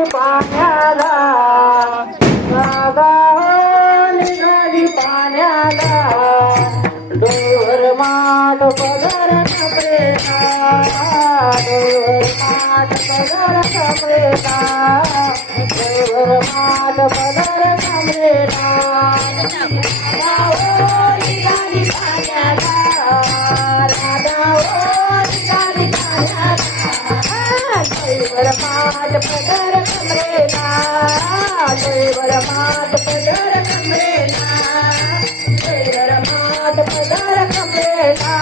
पाण्याला. निघाली पाण्याला. डोर माठ पदर कपडेला डोर पदर कपडेला डोर कपडेला मात पदर कमरेला जयवर मात पदर कमरेला जयवर मात पदर कमरेला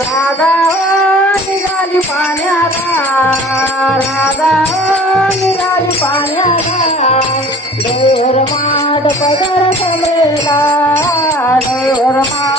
राधा निघाली पाण्याला राधा निघाली पाण्याला जयवर मात पदर कमरेला जयवर मात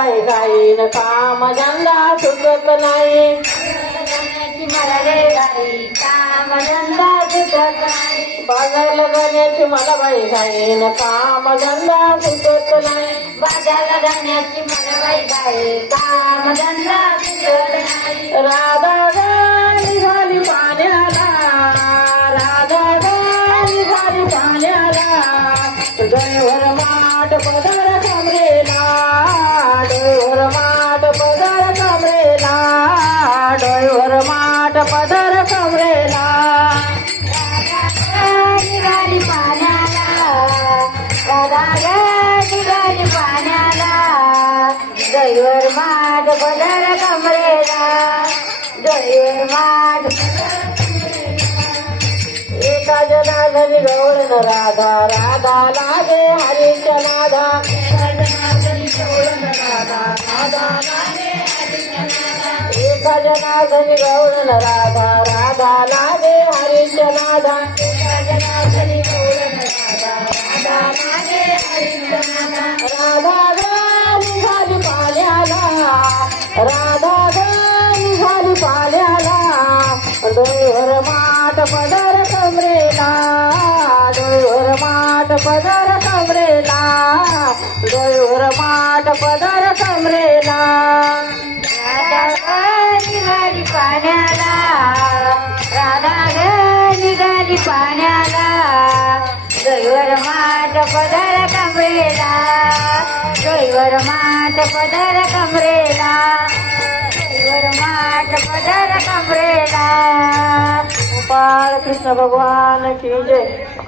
बाई गाईन काम धंदा सुचत नाही. गाई बाजारला जाण्याची मला बाई घाईन काम धंदा सुचत नाही. बाजारला जाण्याची मला बाई घाई काम धंदा सुचत नाही. राधा गाणी झाली पाण्याला राधा गाणी झाली पाण्याला. दैवर माठ पदर पदर कमरेला. निघाली पाण्याला. राधा निघाली पाण्याला. दैवर माठ पदर कमरेला. दैवर माठ एका जनार्दनी गवळण राधा. राधा लागे हरीच्या नादा. एका जनार्दनी गवळण राधा राधा लागे हरीच्या नादा राधा गाणी झाली राधा गाणी झाली पाण्याला पदर कमरेला डोळीवर पदर कमरेला डोळीवर पदर कमरेला राधा निघाली पाण्याला. राधा गाणी निघाली पाण्याला. जयवर मात पदर कमरेला. जयवर मात पदर कमरेला. जयवर मात पदर कमरेला. गोपाळ कृष्ण भगवान की जय.